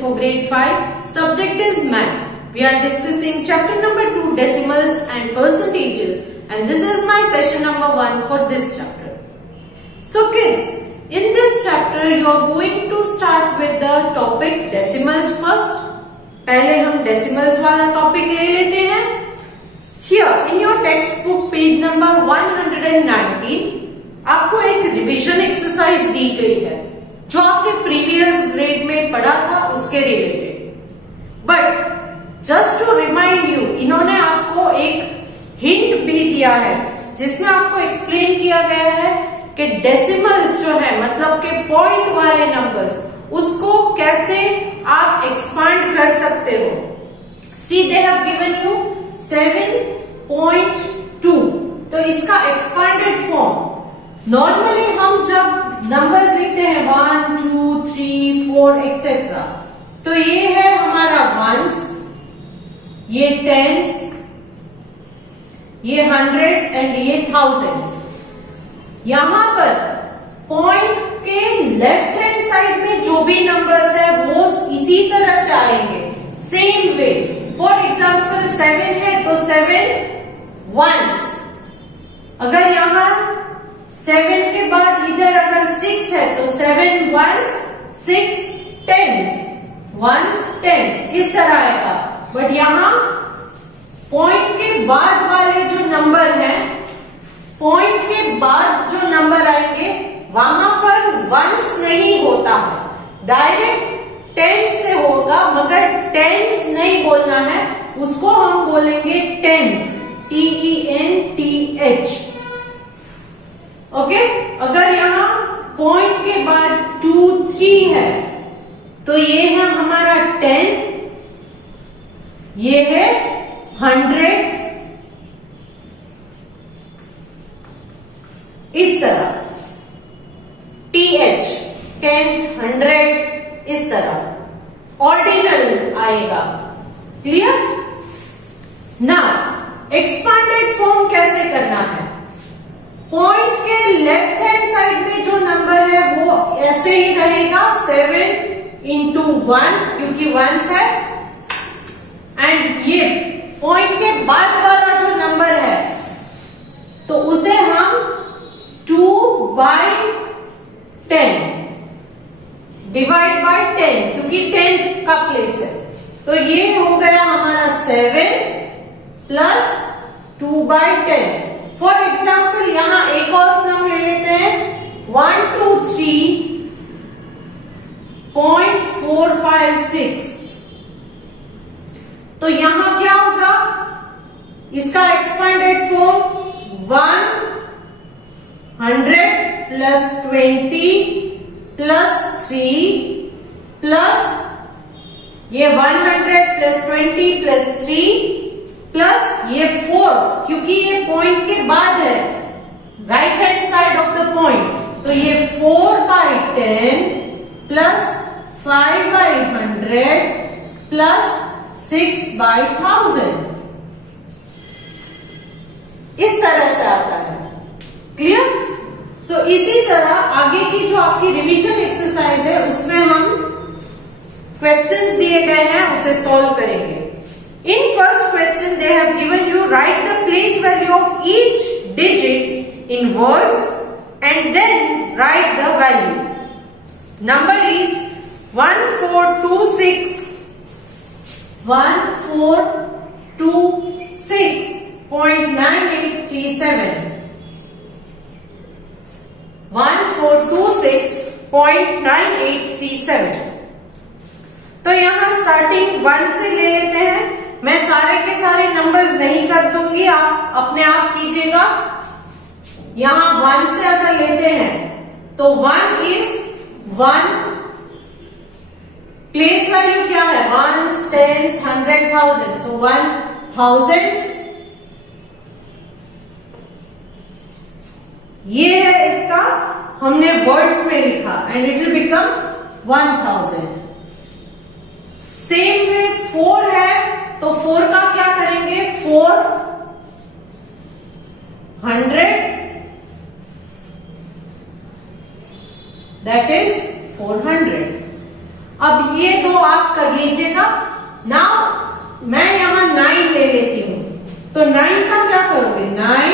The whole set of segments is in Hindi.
for grade 5. Subject is math. We are discussing chapter number 2, decimals and percentages, and this is my session number 1 for this chapter. So kids, in this chapter you are going to start with the topic decimals first. पहले हम decimals वाला topic ले लेते हैं. Here in your textbook page number 119 आपको एक रिविजन एक्सरसाइज दी गई है जो आपने प्रीवियस ग्रेड में पढ़ा था उसके related. But just to remind you, इन्होंने आपको एक हिंट भी दिया है जिसमें आपको एक्सप्लेन किया गया है कि डेसिमल्स जो है मतलब के पॉइंट वाले नंबर्स, उसको कैसे आप एक्सपांड कर सकते हो. सी दे हैव गिवन यू 7.2. तो इसका एक्सपांडेड फॉर्म, नॉर्मली हम जब नंबर्स लिखते हैं 1, 2, 3, 4 एक्सेट्रा, तो ये है हमारा वंस, ये टेंस, ये हंड्रेड्स एंड ये थाउजेंड्स. यहां पर पॉइंट के लेफ्ट हैंड साइड में जो भी नंबर्स है वो इसी तरह से आएंगे, सेम वे. फॉर एग्जाम्पल 7 है तो 7 वंस. अगर यहां 7 के बाद इधर अगर 6 है तो 7 वंस, 6 टेंस, वंस टेंस, इस तरह आएगा. बट यहां पॉइंट के बाद वाले जो नंबर हैं, पॉइंट के बाद जो नंबर आएंगे वहां पर वंस नहीं होता है, डायरेक्ट टेंस से होगा. मगर टेंस नहीं बोलना है, उसको हम बोलेंगे टेंथ, TENTH. ओके. अगर यहाँ पॉइंट के बाद 2, 3 है तो ये है हमारा 10th, ये है 100th, इस तरह. TH 10th, 100th, इस तरह ऑर्डिनल आएगा. क्लियर. नाउ एक्सपांडेड फॉर्म कैसे करना है. पॉइंट के लेफ्ट हैंड साइड में जो नंबर है वो ऐसे ही रहेगा, 7 into 1 क्योंकि वंस है. एंड ये पॉइंट के बाद वाला जो नंबर है तो उसे हम 2/10 डिवाइड बाय 10 क्योंकि 10th का प्लेस है. तो ये हो गया हमारा 7 प्लस 2/10. फॉर एग्जाम्पल यहां एक और सम ले लेते हैं, 123.456. तो यहां क्या होगा, इसका expanded form 100 plus 20 plus 3 plus ये 100 प्लस 20 प्लस 3 प्लस ये 4 क्योंकि ये पॉइंट के बाद है, right hand side of the point. तो ये 4/10 प्लस 5/100 प्लस 6/1000, इस तरह से आता है. क्लियर. सो इसी तरह आगे की जो आपकी रिवीजन एक्सरसाइज है उसमें हम क्वेश्चंस दिए गए हैं उसे सॉल्व करेंगे. In first question they have given you write the place value of each digit in words and then write the value. Number is 1426.9837. 1426.9837. तो यहां स्टार्टिंग 1 से ले लेते हैं. मैं सारे के सारे नंबर्स नहीं कर दूंगी, आप अपने आप कीजिएगा. यहां 1 से अगर लेते हैं तो 1 is 1. प्लेस वैल्यू क्या है, 1s, 10s, 100, 1000. सो 1000s. ये है इसका, हमने वर्ड्स में लिखा and it will become 1000. Same way 4 है तो 4 का क्या करेंगे, 400 that is 400. अब ये दो आप कर लीजिएगा। नाउ मैं यहां 9 ले लेती हूं, तो 9 का क्या करोगे, 9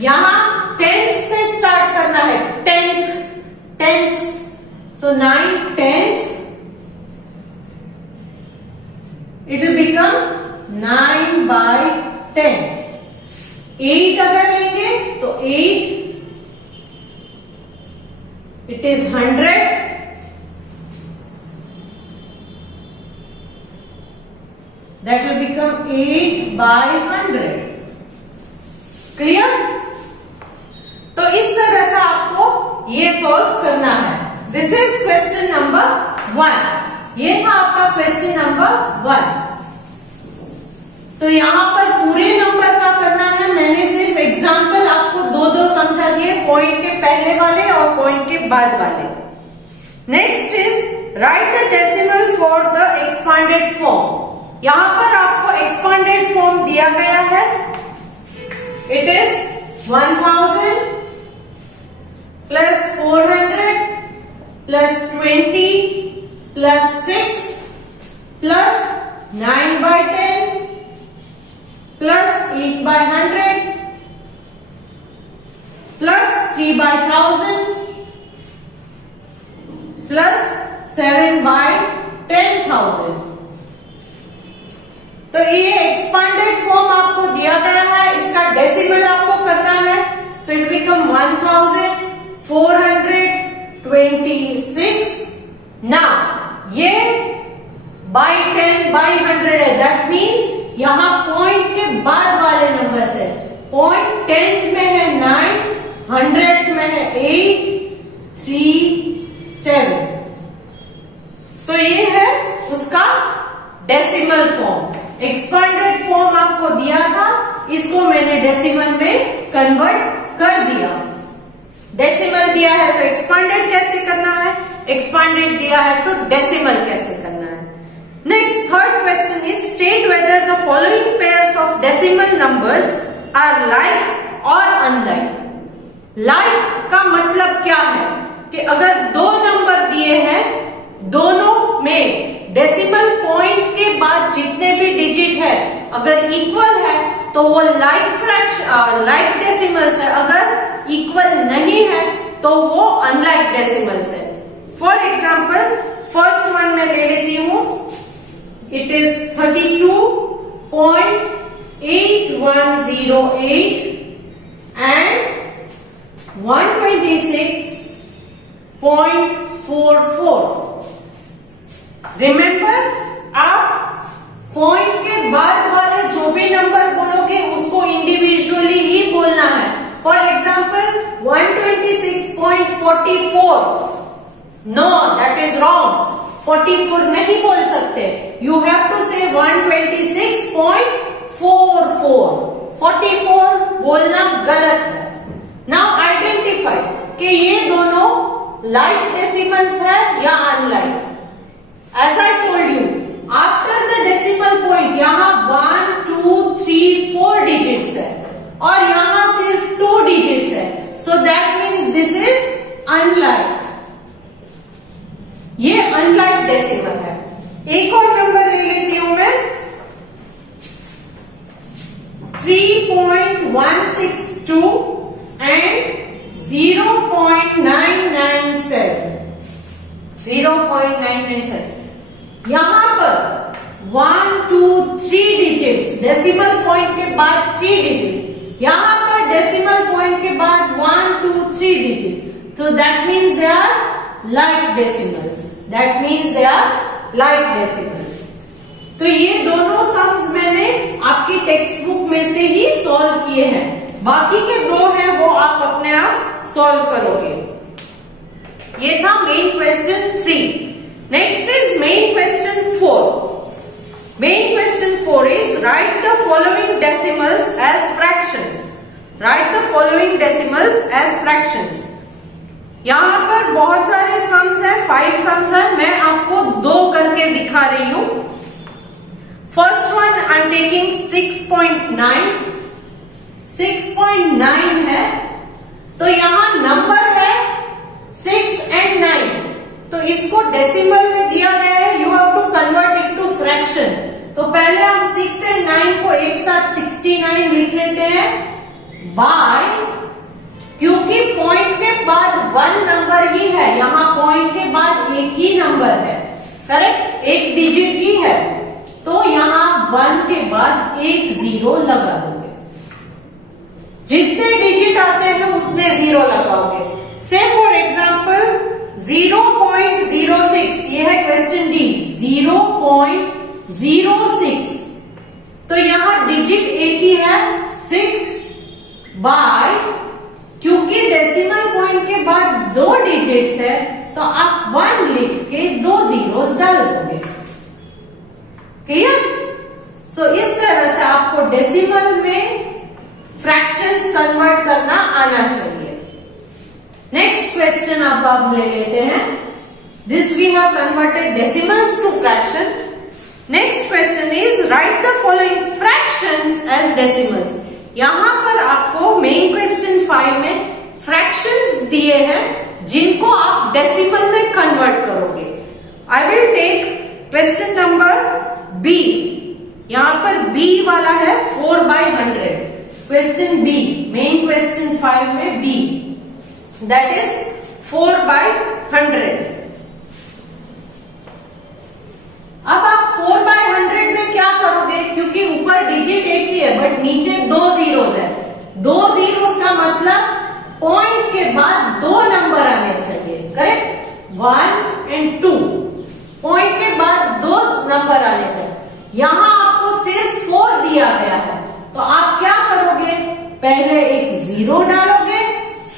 यहां 10th से स्टार्ट करना है, 10th, so 9 10th, it will become 9 by 10। 8 अगर लेंगे तो 8, it is 100, that will become 8 by 100। Clear? तो इस तरह से आपको ये सॉल्व करना है। This is question number 1। ये था आपका क्वेश्चन नंबर 1। तो यहां पर पूरे नंबर का करना है, मैंने सिर्फ एग्जाम्पल आपको दो समझा दिए, पॉइंट के पहले वाले और पॉइंट के बाद वाले। Next is write the decimal for the expanded form. यहां पर आपको एक्सपांडेड फॉर्म दिया गया है, it is 1000 plus 400 plus 20 plus 6 plus 9 by 10 plus 8 by 100 plus 3 by 1000 plus 7 by 10,000। तो ये एक्सपांडेड फॉर्म आपको दिया गया है, इसका डेसिमल आपको करना है। So it become 1426। नाउ ये बाई 10 बाई 100 है, दैट मीन्स यहां पॉइंट के बाद वाले नंबर है। पॉइंट 10th में है 9, 100th में है 8, 3, 7। सो ये है उसका डेसिमल फॉर्म। एक्सपांडेड फॉर्म आपको दिया था, इसको मैंने डेसिमल में कन्वर्ट कर दिया। डेसिमल दिया है तो एक्सपांडेड कैसे करना है, एक्सपांडेड दिया है तो डेसिमल कैसे करना है। Next third question is state whether the following pairs of decimal numbers are like और अनलाइक। लाइक का मतलब क्या है कि अगर दो नंबर दिए हैं, दोनों में डेसिमल पॉइंट के बाद जितने भी डिजिट है अगर इक्वल है तो वो लाइक डेसिमल्स है, अगर इक्वल नहीं है तो वो अनलाइक डेसिमल्स है। फॉर एग्जाम्पल फर्स्ट वन मैं ले लेती हूं, इट इज 32.8108 एंड 126.44। रिमेंबर, आप पॉइंट के बाद वाले जो भी नंबर बोलोगे उसको इंडिविजुअली ही बोलना है। For example 126.44, know that is wrong, 44 नहीं बोल सकते, यू हैव टू से 126.44। 44 बोलना गलत है। नाउ आइडेंटिफाई कि ये दोनों लाइक डेसिमल्स है या unlike. As I told you, after the decimal point यहाँ 1, 2, 3, 4 digits है और यहाँ सिर्फ 2 digits है, so that means this is unlike। ये unlike decimal है। एक और नंबर ले लेती हूं मैं, 3.162 एंड 0.997। 0.997 यहां पर 1, 2, 3 डिजिट्स, डेसिमल पॉइंट के बाद 3 डिजिट, यहां पर डेसिमल पॉइंट के बाद 1, 2, 3 डिजिट, तो that means they are like decimals. That means they are like decimals. तो ये दोनों सम्स मैंने आपकी टेक्स्ट बुक में से ही सॉल्व किए हैं, बाकी के दो हैं वो आप अपने आप सॉल्व करोगे। ये था main question 3। Next is main question 4. Main question 4 is write the following decimals as fractions. Write the following decimals as fractions. यहाँ पर बहुत सारे सम्स हैं, 5 सम्स हैं, मैं आपको 2 करके दिखा रही हूं। First one I am taking 6.9। 6.9 है तो यहां नंबर है 6 and 9, तो इसको डेसिमल में दिया गया है, you have to convert it to fraction. तो पहले हम 6 और 9 को एक साथ 69 लिख लेते हैं बाय, क्योंकि पॉइंट के बाद 1 नंबर ही है, यहां पॉइंट के बाद एक ही नंबर है, करेक्ट, एक डिजिट ही है, तो यहां 1 के बाद एक 0 लगा दोगे। जितने डिजिट आते हैं उतने 0 लगाओगे। से फॉर एग्जाम्पल 0.06, ये है क्वेश्चन डी, 0.06, तो यहां डिजिट एक ही है 6 बाय, क्योंकि डेसिमल पॉइंट के बाद 2 डिजिट्स है तो आप 1 लिख के 2 zeros डाल दोगे। क्लियर? सो इस तरह से आपको डेसिमल में फ्रैक्शंस कन्वर्ट करना आना चाहिए। नेक्स्ट क्वेश्चन आप ले लेते हैं। This we have converted decimals to fraction. Next question is write the following fractions as decimals. यहां पर आपको मेन क्वेश्चन 5 में फ्रैक्शंस दिए हैं जिनको आप डेसिमल में कन्वर्ट करोगे। I will take question number B. यहां पर बी वाला है 4/100, क्वेश्चन बी, मेन क्वेश्चन 5 में बी, दैट इज 4/100। अब आप 4/100 में क्या करोगे, क्योंकि ऊपर डिजिट एक ही है बट नीचे 2 zeros है, 2 zeros का मतलब पॉइंट के बाद 2 नंबर आने चाहिए, करेक्ट, 1 और 2, पॉइंट के बाद 2 नंबर आने चाहिए। यहां आपको सिर्फ 4 दिया गया है, तो आप क्या करोगे, पहले एक 0 डालोगे,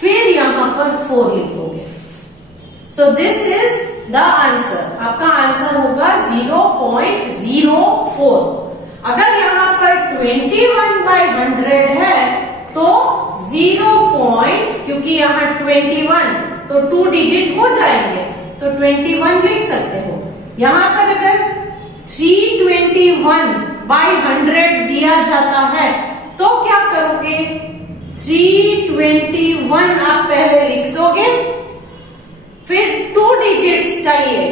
फिर यहां पर 4 लिखोगे। So this is the answer. आपका आंसर होगा 0.04। अगर यहां पर 21/100 है तो 0. क्योंकि यहां 21 तो 2 डिजिट हो जाएंगे, तो 21 लिख सकते हो। यहां पर अगर 321/100 दिया जाता है तो क्या करोगे, 321 आप पहले लिख दोगे, फिर 2 डिजिट्स चाहिए,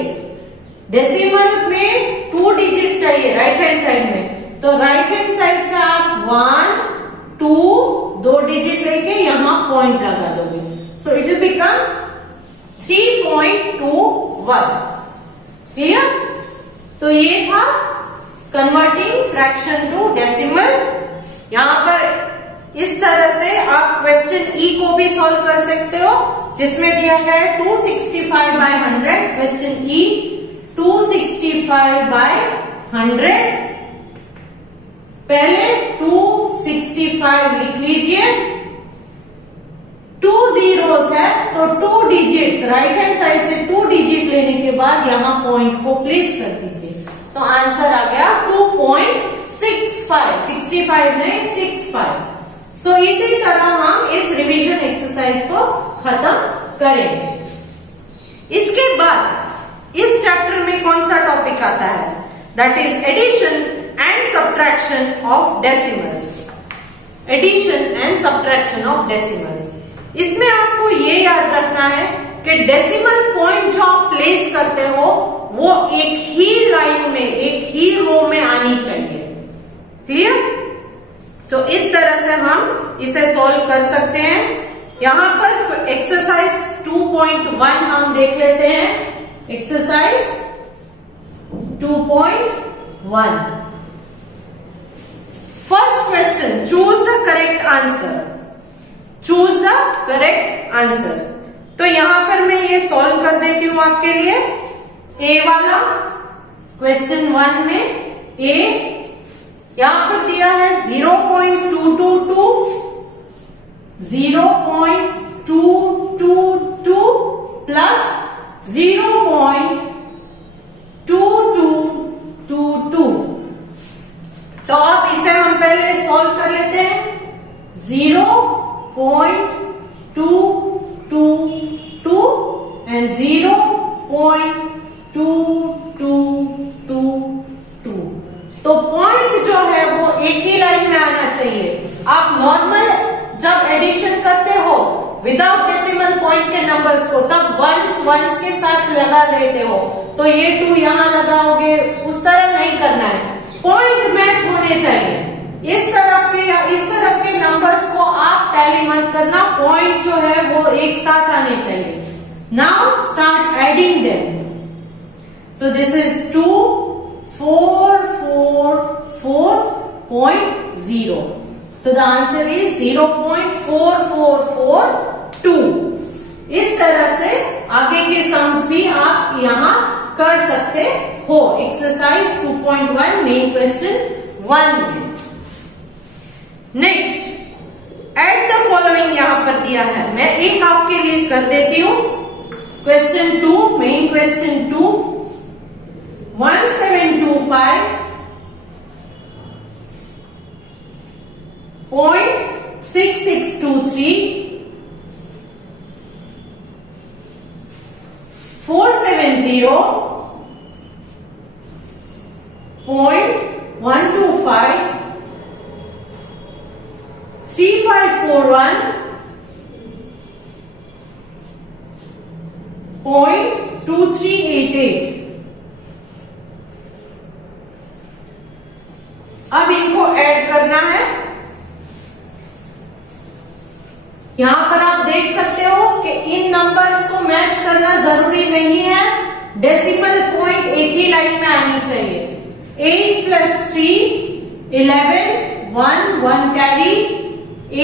डेसिमल में 2 डिजिट्स चाहिए राइट हैंड साइड में, तो राइट हैंड साइड से आप 1, 2, 2 डिजिट लेके यहां पॉइंट लगा दोगे। So it will become 3.21। Clear? तो ये था कन्वर्टिंग फ्रैक्शन टू डेसिमल। यहां पर इस तरह से आप क्वेश्चन ई को भी सॉल्व कर सकते हो, जिसमें दिया गया है 265/100, क्वेश्चन ई 265/100। पहले 265 लिख लीजिए, 2 zeros है तो 2 डिजिट्स, राइट हैंड साइड से 2 डिजिट लेने के बाद यहां पॉइंट को प्लेस कर दीजिए, तो आंसर आ गया 2.65, 65 नहीं 65। सो इसी तरह हम इस रिवीजन एक्सरसाइज को खत्म करेंगे। इसके बाद इस चैप्टर में कौन सा टॉपिक आता है, that is addition and subtraction of decimals. Addition and subtraction of decimals, इसमें आपको ये याद रखना है कि डेसिमल पॉइंट जो आप प्लेस करते हो वो एक ही लाइन में, एक ही रो में आनी चाहिए। क्लियर? तो इस तरह से हम इसे सॉल्व कर सकते हैं। यहां पर एक्सरसाइज 2.1 हम देख लेते हैं। Exercise 2.1, first question, choose the correct answer. Choose the correct answer, तो यहां पर मैं ये सॉल्व कर देती हूं आपके लिए। ए वाला क्वेश्चन 1 में ए यहां पर दिया है 0.222, 0.222 प्लस 0.2222। तो अब इसे हम पहले सॉल्व कर लेते हैं। 0.222 एंड 0.2222। तो पॉइंट जो है वो एक ही लाइन में आना चाहिए। आप नॉर्मल जब एडिशन करते हो विदाउट डेसिमल पॉइंट के नंबर्स को, तब 1s वंस के साथ लगा देते हो तो ये 2 यहाँ लगाओगे, उस तरह नहीं करना है, पॉइंट मैच होने चाहिए। इस तरफ के या इस तरफ के नंबर्स को आप टैली मत करना, पॉइंट जो है वो एक साथ आने चाहिए। Now start adding them. So this is 2 4 4 4.0. So the answer is 0.4442. इस तरह से आगे के सम्स भी आप यहाँ कर सकते हो। एक्सरसाइज 2.1 मेन क्वेश्चन 1 में। नेक्स्ट एड द फॉलोइंग यहाँ पर दिया है, मैं एक आपके लिए कर देती हूँ। Question 2 main question 2 1725 .6623 470 .125 3541 .2388। अब इनको ऐड करना है। यहां पर आप देख सकते हो कि इन नंबर्स को मैच करना जरूरी नहीं है, डेसिमल पॉइंट एक ही लाइन में आनी चाहिए। 8 + 3 11 1 1 कैरी,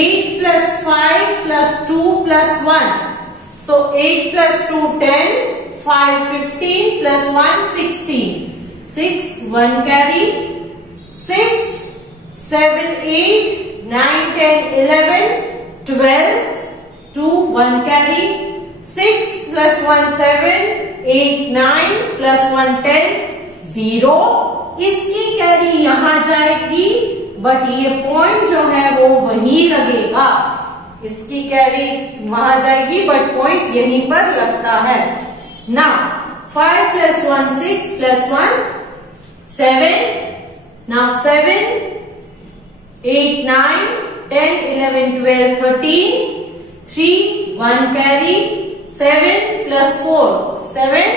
8 + 5 + 2 + 1, so 8 + 2 10, 5 15 + 1 16, 6 1 कैरी, 6 7 8 9 10 11 12 2 1 carry, 6 + 1 7 8 9 + 1 10 0। इसकी कैरी यहां जाएगी, बट ये पॉइंट जो है वो वहीं लगेगा। इसकी कैरी वहां जाएगी, बट पॉइंट यहीं पर लगता है ना। 5 + 1 6 + 1 7, now 7 8 9 10 11 12 13 3 1 carry, 7 + 4 7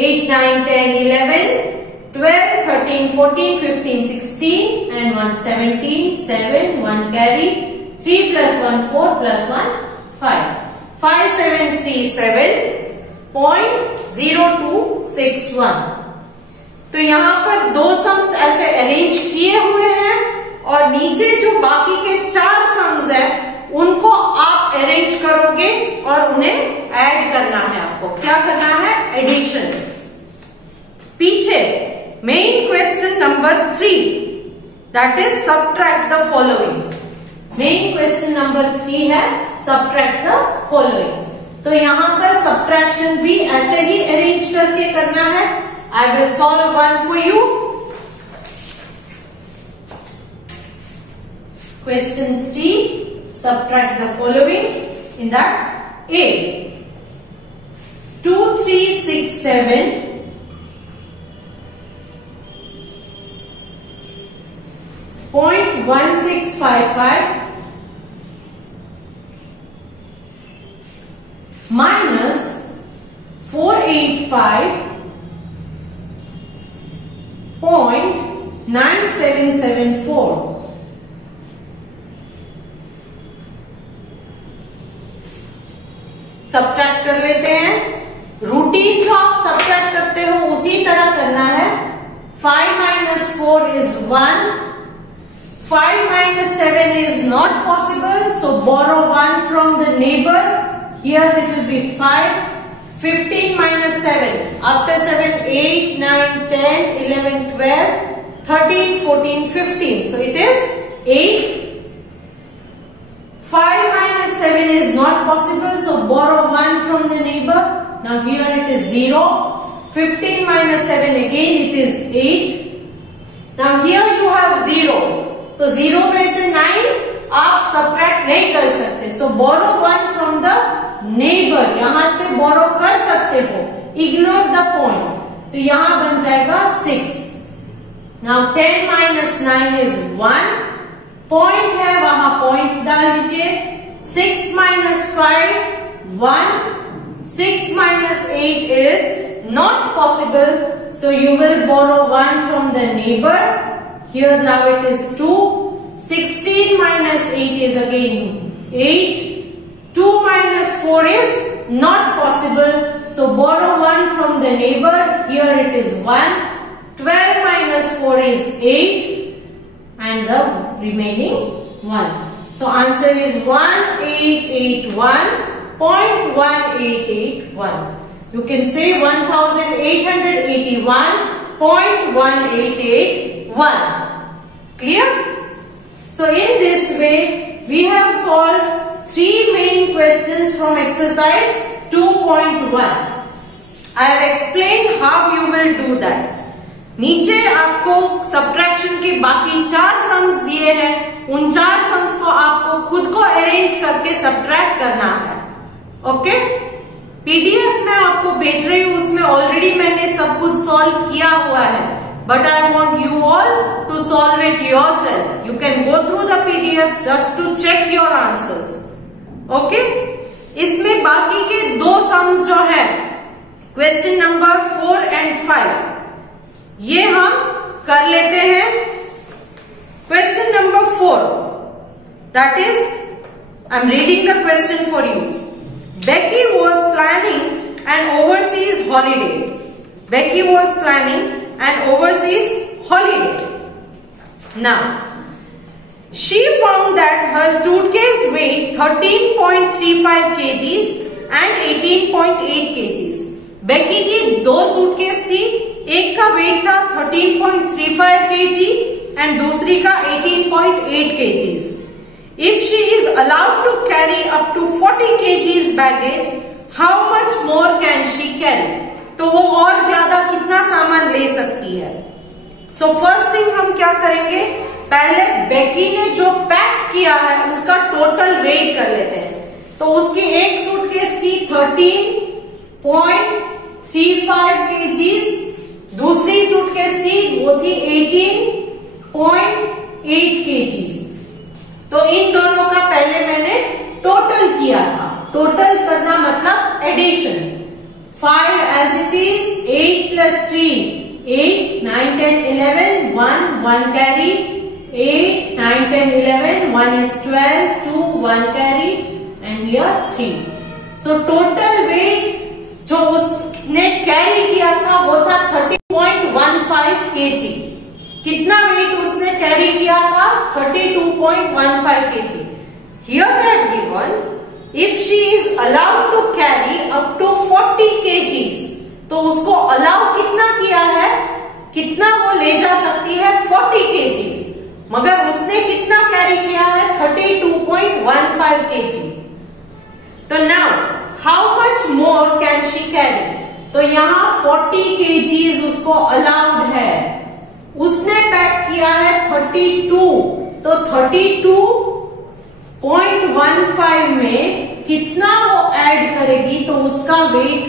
8 9 10 11 12 13 14 15 16 and 1 17 7 1 carry, 3 + 1 4 + 1 5 5737 .0261। तो यहाँ पर दो सम्स ऐसे अरेंज किए हुए हैं और नीचे जो बाकी के 4 सम्स है उनको आप अरेंज करोगे और उन्हें ऐड करना है। आपको क्या करना है? एडिशन। पीछे main question number 3 that is subtract the following. Main question number 3 है सबट्रैक्ट द फॉलोइंग। तो यहाँ पर सबट्रैक्शन भी ऐसे ही अरेंज करके करना है। I will solve one for you. Question 3, subtract the following. In that, A 2367 .1655 minus 485 .9774। Subtract कर लेते हैं। रूटीन जो आप सबट्रैक्ट करते हो उसी तरह करना है। 5 - 4 is 1, 5 - 7 is not possible, so borrow 1 from the neighbor. Here it will be 5. 15 - 7, after 7 8 9 10 11 12 13 14 15, so it is 8. 5 - 7 is not possible, so borrow 1 from the neighbor. Now here it is 0. 15 - 7 again it is 8. Now here you have 0. तो 0 में से 9 आप सबट्रैक्ट नहीं कर सकते, so borrow 1 from the neighbor. यहां से borrow कर सकते हो, ignore the point. तो यहां बन जाएगा 6. Now 10 - 9 is 1. पॉइंट है वहां पॉइंट डाल लीजिए। 6 - 5 1, 6 minus 8 is not possible. So you will borrow 1 from the neighbor. Here now it is 2. 16 minus 8 is again 8. 2 minus 4 is not possible. So borrow 1 from the neighbor. Here it is 1. 12 minus 4 is 8. And the remaining 1. So answer is 1881.1881. You can say 1881.1881. Clear? So in this way we have solved 3 main questions from exercise 2.1. I have explained how you will do that. नीचे आपको सब्ट्रैक्शन के बाकी 4 सम्स दिए हैं, उन 4 सम्स को आपको खुद को अरेंज करके सब्ट्रैक्ट करना है. ओके, पीडीएफ में आपको भेज रही हूं, उसमें ऑलरेडी मैंने सब कुछ सॉल्व किया हुआ है, but I want you all to solve it yourself. You can go through the PDF just to check your answers. Okay, इसमें बाकी के 2 सम्स जो है क्वेश्चन नंबर 4 एंड 5 ये हम कर लेते हैं. Question number 4, that is I am reading the question for you. Becky was planning an overseas holiday. Becky was planning an overseas holiday. Now, she found that her suitcase weighed 13.35 kgs and 18.8 kgs. Becky की 2 सूटकेस थी, एक का वेट था 13.35 kg and दूसरी का 18.8 kgs. If she is allowed to carry up to 40 kgs baggage, how much more can she carry? तो वो और ज्यादा कितना सामान ले सकती है? So first thing हम क्या करेंगे, पहले बेकी ने जो पैक किया है उसका टोटल वेट कर लेते हैं. तो उसकी एक सूटकेस थी 13.35 kgs, दूसरी सूटकेस थी वो थी 18.8 kgs. तो इन दोनों का पहले मैंने टोटल किया था. टोटल करना मतलब addition. 5 as it is, 8 plus 3, 8, 9, 10, 11, 1 carry, 8, 9, 10, 11, 1 is 12, 2, 1 carry and here 3. So total weight जो उसने कैरी किया था वो था 30.15 kg. कितना वेट उसने कैरी किया था? 32.15 kg. Here they have given if she is allowed to carry up to 40 kgs, तो उसको अलाउ कितना किया है, कितना वो ले जा सकती है? 40 kgs. मगर उसने कितना कैरी किया है? 32.15 kg. तो now how much more can she carry? तो यहाँ 40 kgs उसको अलाउड है. उसने पैक किया है 32, तो 32.15 में कितना वो ऐड करेगी तो उसका वेट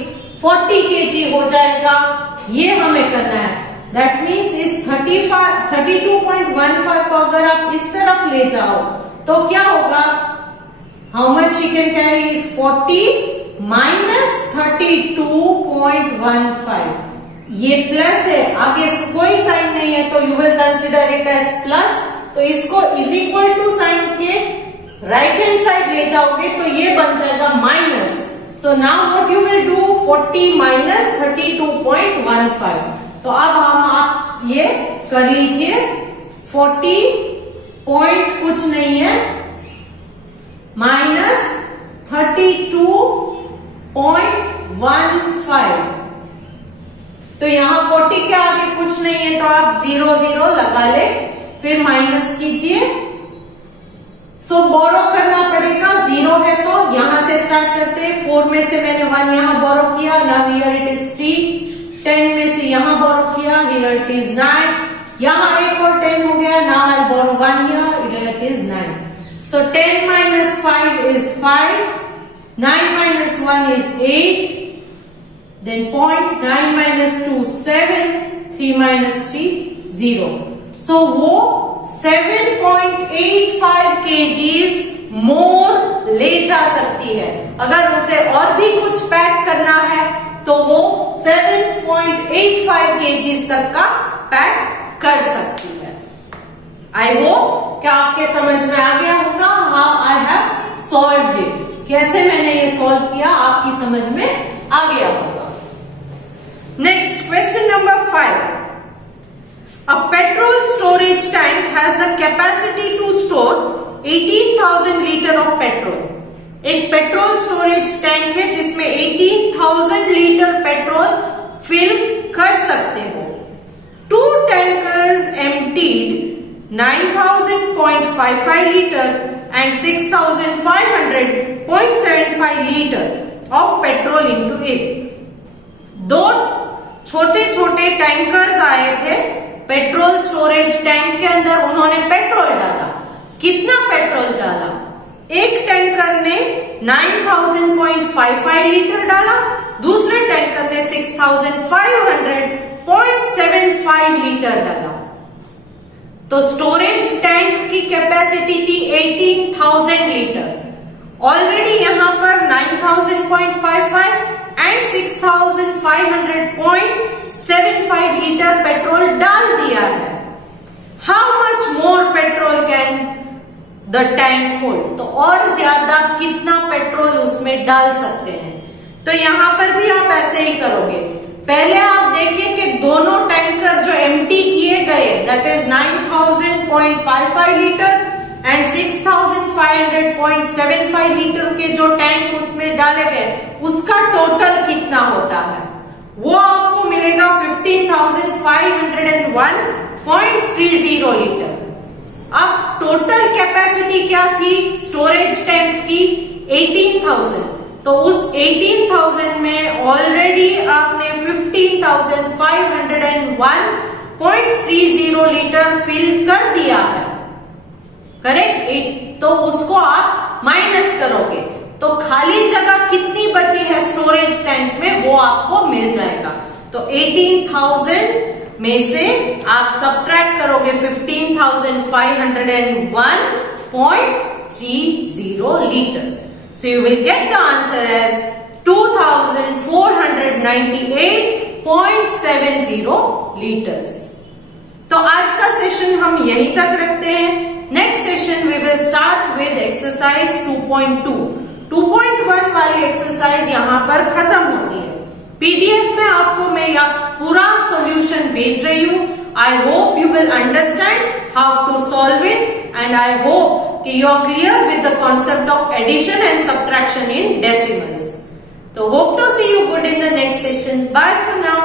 40 kg हो जाएगा. ये हमें करना है. दैट मीन्स इस 32.15 को अगर आप इस तरफ ले जाओ तो क्या होगा? How much she can carry is 40 minus 32.15. ये प्लस है, आगे कोई साइन नहीं है तो you will consider it as plus. तो इसको इज इक्वल टू साइन के राइट हैंड साइड ले जाओगे तो ये बन जाएगा minus. So now what you will do, 40 minus 32.15. तो अब हम आप ये कर लीजिए. 40 पॉइंट कुछ नहीं है माइनस 32.15. तो यहाँ 40 के आगे कुछ नहीं है तो आप 0 0 लगा ले, फिर माइनस कीजिए. सो बोरो करना पड़ेगा. 0 है तो यहां से स्टार्ट करते हैं. 4 में से मैंने 1 यहां बोरो किया. Now here it is 3. 10 में से यहां बोरो किया. Here it is 9. यहां एक और 10 हो गया. Now I borrow 1 here it is 9. So 10 minus 5 is 5. 9 minus 1 is 8. Then 0.9 minus 2 7. 3 minus 3 0. So वो 7.85 kgs more ले जा सकती है। अगर उसे और भी कुछ पैक करना है तो वो 7.85 kg तक का पैक कर सकती है। आई होप क्या आपके समझ में आ गया होगा how I have solved it, कैसे मैंने ये सॉल्व किया आपकी समझ में आ गया होगा। Next question number 5। A petrol storage tank has the capacity to store 18,000 litre of petrol. एक पेट्रोल स्टोरेज टैंक है जिसमें 18,000 लीटर पेट्रोल फिल कर सकते हो। 2 tankers emptied 9,000.55 litre and 6,500.75 litre of petrol into it. 2 छोटे छोटे टैंकर्स आए थे पेट्रोल स्टोरेज टैंक के अंदर, उन्होंने पेट्रोल डाला। कितना पेट्रोल डाला? एक टैंकर ने 9,000.55 लीटर डाला, दूसरे टैंकर ने 6,500.75 लीटर डाला। तो स्टोरेज टैंक की कैपेसिटी थी 18,000 लीटर। ऑलरेडी यहां पर 9,000.55 एंड 6,500.75 लीटर पेट्रोल डाल दिया है। How much more petrol can the tank hold? तो और ज्यादा कितना पेट्रोल उसमें डाल सकते हैं? तो यहां पर भी आप ऐसे ही करोगे। पहले आप देखिए कि दोनों टैंकर जो एम्प्टी किए गए, that is 9,000.55 litre and 6,500.75 litre के जो टैंक उसमें डाले गए, उसका टोटल कितना होता है? वो आपको मिलेगा 15,501.30 लीटर। अब टोटल कैपेसिटी क्या थी स्टोरेज टैंक की? 18,000। तो उस 18,000 में ऑलरेडी आपने 15,501.30 लीटर फिल कर दिया है, करेक्ट? तो उसको आप माइनस करोगे तो खाली जगह कितनी बची है स्टोरेज टैंक में वो आपको मिल जाएगा। तो 18,000 में से आप सब्ट्रैक्ट करोगे 15,501.30 litres. So you will get the answer as 2,498.70 liters. तो आज का सेशन हम यहीं तक रखते हैं। Next session we will start with exercise 2.2। 2.1 वाली एक्सरसाइज यहाँ पर खत्म होती है। पीडीएफ में आपको मैं पूरा सॉल्यूशन भेज रही हूँ। I hope you will understand how to solve it and I hope कि you are clear with the concept of addition and subtraction in decimals. तो hope to see you good in the next session. Bye for now.